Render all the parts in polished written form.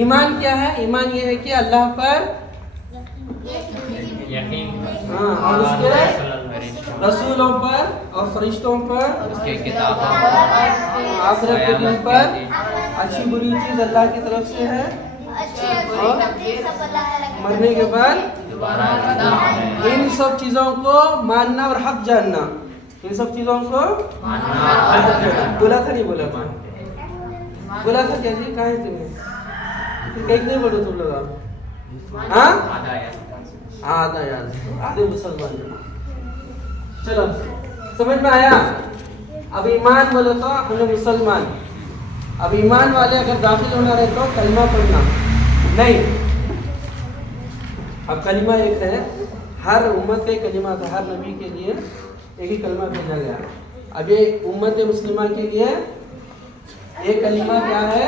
ایمان کیا ہے؟ ایمان یہ ہے کہ اللہ پر اور اس کے رسولوں پر اور فرشتوں پر، اس کے کتابوں آخرت کے دن پر، اچھی بری چیز اللہ کی طرف سے ہے اور مرنے کے بعد ان سب چیزوں کو ماننا اور حق جاننا. ان سب چیزوں کو بولا تھا نہیں بولا تھا؟ بولا تھا کیا جی؟ کہاں ہے تمہیں؟ ایک نہیں بولو تم لوگ. ہاں آدھا یاد آدھے مسلمان. چلو سمجھ میں آیا؟ اب ایمان بولو تو ہم مسلمان. اب ایمان والے اگر داخل ہونا رہے تو کلمہ پڑھنا نہیں. اب کلمہ ایک ہے، ہر امت کا کلمہ تھا، ہر نبی کے لیے ایک ہی کلمہ بھیجا گیا. اب یہ امت مسلمہ کے لیے ایک کلمہ کیا ہے؟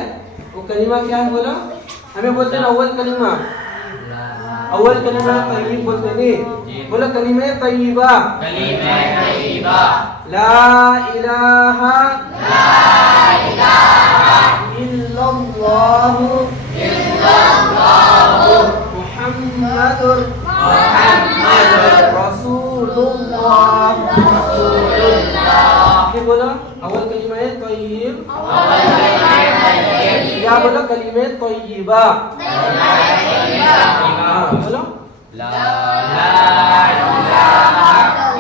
وہ کلمہ کیا ہے بولو؟ ہمیں بولتے ہیں اول کلمہ، اول کلمہ طیب بولتے نہیں. بولو کلمہ طیبہ، لا الہ الا اللہ محمد رسول اللہ. یہ بولو اول کلمہ طیب، یا بولو کلمہ طیبہ. بولو لا الہ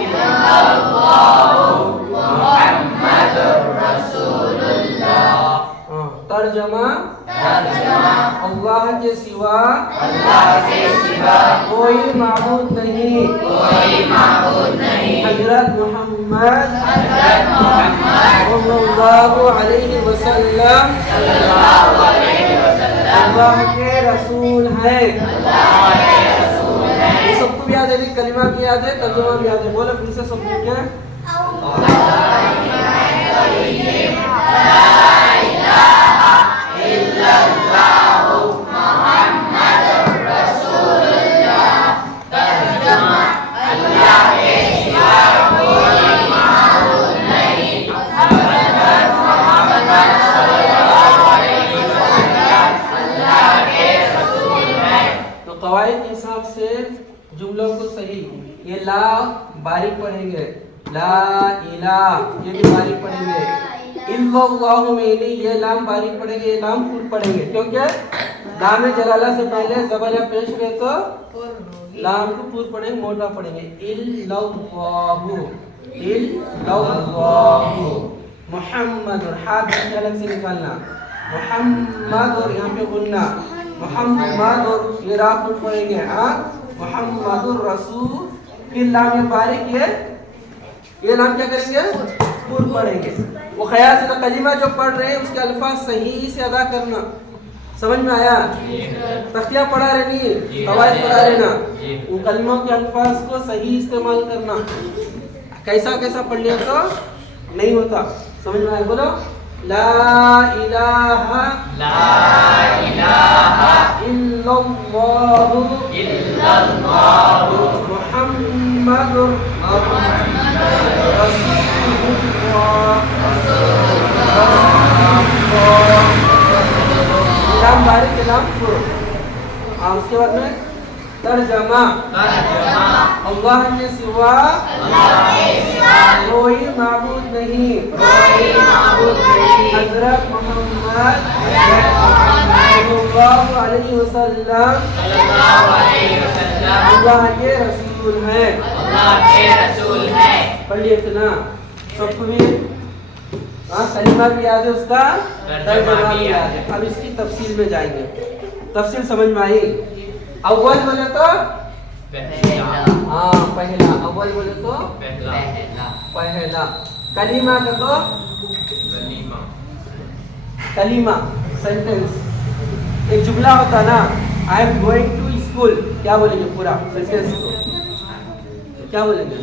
الا اللہ محمد رسول اللہ. ترجمہ اللہ کے سوا کوئی معبود نہیں، حضرت محمد صلی اللہ علیہ وسلم اللہ کے رسول ہیں. یہ سب کو بھی یاد ہے، کلمہ بھی یاد ہے، ترجمہ بھی یاد ہے. بولو پھر سے سب کو کیا؟ قواعد کے حساب سے جملوں کو صحیح. یہ لا باریک پڑھیں گے، لا الہ یہ بھی باریک پڑھیں گے. الا اللہ میں نہیں، یہ لام باریک پڑھیں گے، یہ لام پور پڑھیں گے. کیونکہ لام جلالہ سے پہلے زبر یا پیش ہوئے تو لام کو پور پڑھیں گے، موٹا پڑھیں گے. الا اللہ، الا اللہ محمد، اور ہاتھ الگ سے نکالنا. محمد اور یہاں پہ بولنا محمد، اور یہ را پور پڑھیں گے. محمد الرسول، پھر لام باریک یہ لام کیا کریں گے؟ پور پڑھیں گے. وہ خیال سے کلمہ جو پڑھ رہے ہیں اس کے الفاظ صحیح سے ادا کرنا. سمجھ میں آیا؟ تختیاں پڑھا رہے نہیں، قواعد پڑھا رہے نا. ان کلموں کے الفاظ کو صحیح استعمال کرنا. کیسا کیسا پڑھ لیا تو نہیں ہوتا. سمجھ میں آیا؟ بولو لا الہ الا اللہ محمد لام باریک لام پورو. اس کے بعد میں ترجمہ اللہ کے سوا کوئی معبود نہیں، حضرت محمد صلی اللہ علیہ وسلم اللہ کے رسول ہیں. پڑھ لیے اتنا سب کو بھی. کلمہ بھی یاد ہے، اس کا ترجمہ بھی یاد ہے. اب اس کی تفصیل میں جائیں گے. تفصیل سمجھ میں آئی؟ اول بولے تو پہلا. اول بولے تو پہلا. کلمہ کا تو کلمہ سینٹینس. ایک جملہ ہوتا نا، I am going to school, کیا بولیں گے پورا سینٹینس کو؟ کیا بولیں گے؟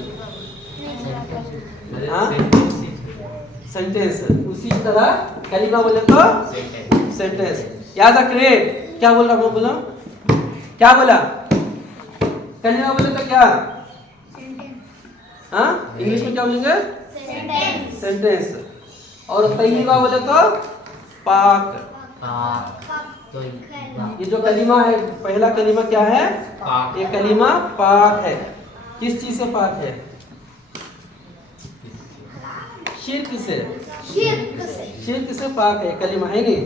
سینٹینس. اسی طرح کلمہ بولے تو سینٹینس. یاد رکھنے کیا بول رہا ہوں؟ بولا کیا بولا؟ کلمہ بولے تو کیا؟ انگلش میں کیا بولیں گے؟ سینٹینس. اور طیبہ بولے تو پاک. یہ جو کلمہ ہے پہلا کلمہ کیا ہے؟ پاک. یہ کلمہ پاک ہے. کس چیز سے پاک ہے؟ شرک سے. شرک سے پاک ہے کلمہ ہے نہیں.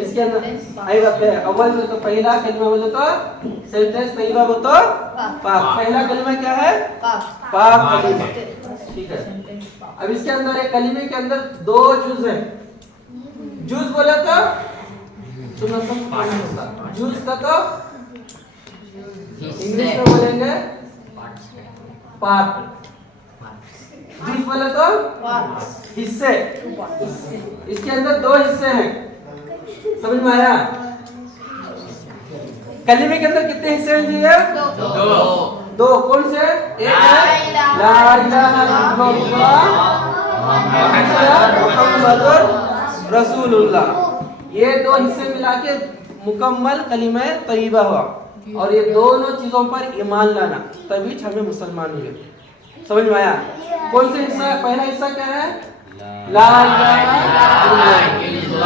اس کے اندر آئی بات ہے اول میں تو پہلا کلمہ بولے تو سینٹینس طیبہ وہ تو پاک. پہلا کلمہ کیا ہے؟ پاک کلمہ. ٹھیک ہے. اب اس کے اندر ایک کلمے کے اندر دو جز ہیں. جز بولے تو جز کا تو انگلش میں بولیں گے پارٹ. جز بولے تو حصے. اس کے اندر دو حصے ہیں. سمجھ میں آیا؟ کلمے کے اندر کتنے حصے ہیں جی؟ دو. کون سے؟ ایک ہے لا الہ الا اللہ محمد رسول اللہ. یہ دو حصے ملا کے مکمل کلمہ طیبہ ہوا. اور یہ دونوں چیزوں پر ایمان لانا تبھی ہمیں مسلمان ہوئے. سمجھ میں آیا؟ کون سے حصہ؟ پہلا حصہ کیا ہے؟ لا الہ الا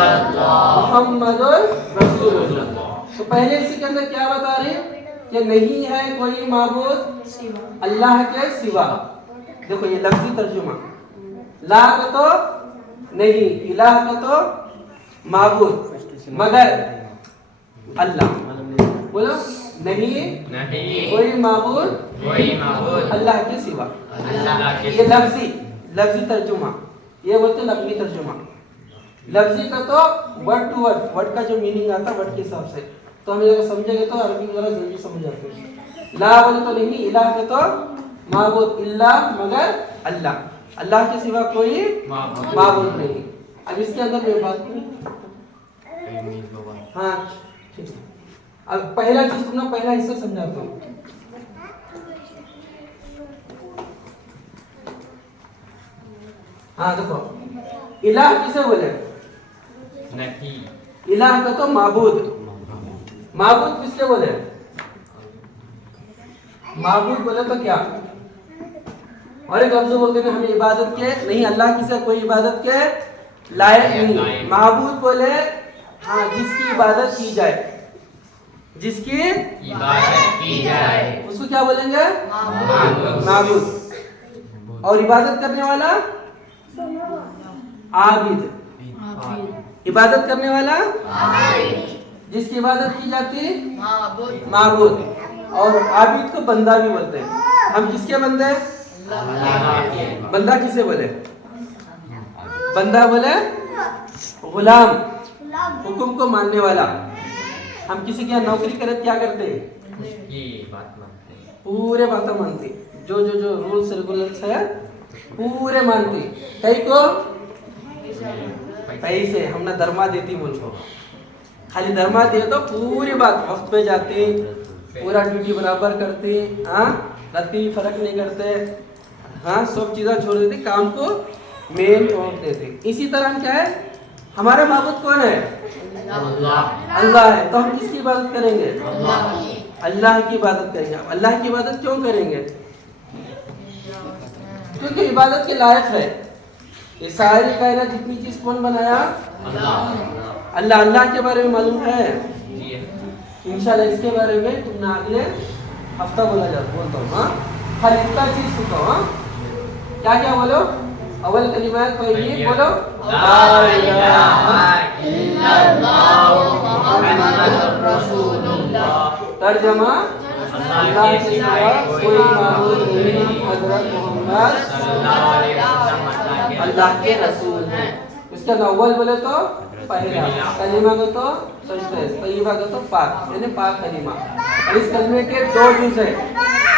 اللہ محمد رسول اللہ. تو پہلے حصے کے اندر کیا بتا رہے ہیں کہ نہیں ہے کوئی معبود اللہ کے سوا. دیکھو یہ لفظی ترجمہ. لا کا تو نہیں، الہ کا تو معبود، مگر اللہ. بولو نہیں کوئی معبود اللہ کے سوا. یہ لفظی ترجمہ. یہ بولتے ہیں لفظی ترجمہ. لفظی کا تو ورڈ ٹو ورڈ کا جو میننگ آتا ہے ورڈ کے حساب سے. تو ہم اگر سمجھیں گے تو عربی ذرا جلدی سمجھ جاتے ہیں. لا بولے تو نہیں، الہ کا تو معبود اللہ مگر اللہ. اللہ کے سوا کوئی معبود نہیں. اب اس کے اندر میں بات کروں. ہاں ٹھیک ہے. اب پہلا چیز تم پہلا حصہ سمجھاتا ہوں. ہاں دیکھو الہ کسے بولے؟ الہ کا تو معبود. معبود کس کے بولے؟ معبود بولے تو کیا؟ اور ایک لفظ بولتے ہیں ہمیں عبادت کے نہیں، اللہ کی سے کوئی عبادت کے لائق نہیں. معبود بولے ہاں جس کی عبادت کی جائے. جس کی عبادت کی جائے اس کو کیا بولیں گے؟ معبود. اور عبادت کرنے والا عابد. عبادت کرنے والا جس کی عبادت کی جاتی معبود. اور عابد کو بندہ بھی بولتے ہیں. ہم کس کے بندے؟ بندہ کسے بولے؟ بندہ بولے غلام، حکم کو ماننے والا. ہم کسی کے یہاں نوکری کرے کیا کرتے ہیں؟ پورے باتیں مانتے. جو رولز ریگولیشنز ہے پورے مانتے. کئی کو پیسے ہم نہ درما دیتی مجھ کو. خالی درما دے تو پوری بات وقت پہ جاتی، پورا ڈیوٹی برابر کرتی. ہاں رتی فرق نہیں کرتے. ہاں سب چیزیں چھوڑ دیتی، کام کو مین چھوڑ دیتے. اسی طرح کیا ہے ہمارا معبود کون ہے؟ اللہ ہے. تو ہم کس کی عبادت کریں گے؟ اللہ کی عبادت کریں گے. اللہ کی عبادت کیوں کریں گے؟ کیونکہ عبادت کے لائق ہے. یہ ساری کائنات جتنی چیز کون بنایا؟ اللہ. اللہ کے بارے میں معلوم ہے؟ انشاءاللہ اس کے بارے میں تم نے اگلے ہفتہ بولتا ہوں. ہاں خالی اتنا چیز سکھاؤ. ہاں کیا کیا بولو؟ اول کلمہ توحید بولو. لا الہ الا اللہ محمد رسول اللہ. ترجمہ اللہ کے سوا کوئی معبود نہیں، حضرت محمد اللہ کے رسول ہیں. اس کا اول بولے تو پہلا کلمہ کو تو طیبہ کو تو پاک یعنی پاک کلمہ. اور اس کلمے کے دو جز ہیں.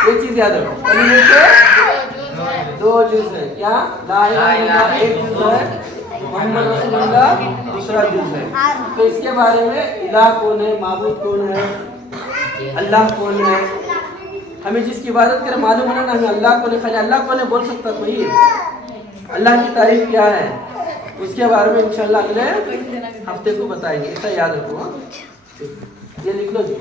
ایک چیز یاد رکھو، کلمے کے دو جز ہیں. کیا؟ لا الہ الا اللہ ایک جز ہے، محمد رسول اللہ دوسرا جز ہے. تو اس کے بارے میں الہ کون ہے، معبود کون ہے، اللہ کون ہے، ہمیں جس کی عبادت کرے معلوم ہونا نا ہمیں اللہ کون ہے. خالی اللہ کون ہے بول سکتا کوئی؟ اللہ کی تعریف کیا ہے اس کے بارے میں انشاءاللہ اگلے ہفتے کو بتائیں گے. ایسا یاد رکھو. یہ لکھ لو جی.